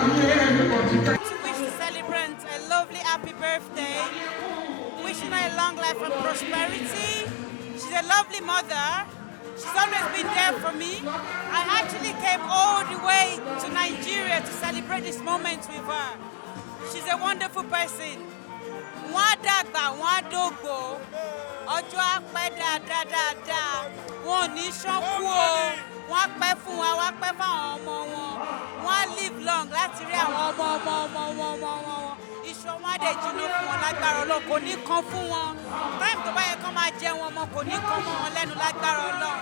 To wish the celebrant a lovely happy birthday, wishing her a long life and prosperity. She's a lovely mother. She's always been there for me. I actually came all the way to Nigeria to celebrate this moment with her. She's a wonderful person. Wọ́n á dàgbà, wọ́n á dògbò, ọjọ́ á pẹ́ dáadáa, wọn ò ní ṣánkú o, wọ́n á pẹ́ fún wa, wọ́n á pẹ́ fáwọn ọmọ wọn, wọ́n á live long láti rí àwọn ọmọ wọn. Iṣan wọn á dẹ̀ jiná fún wọn lágbára Ọlọ́run, kò ní kan fún wọn. Táìmù tó bá yẹ kán máa jẹun ọmọ kò ní kan mọ́ wọn lẹ́nu lágbára Ọlọ́run.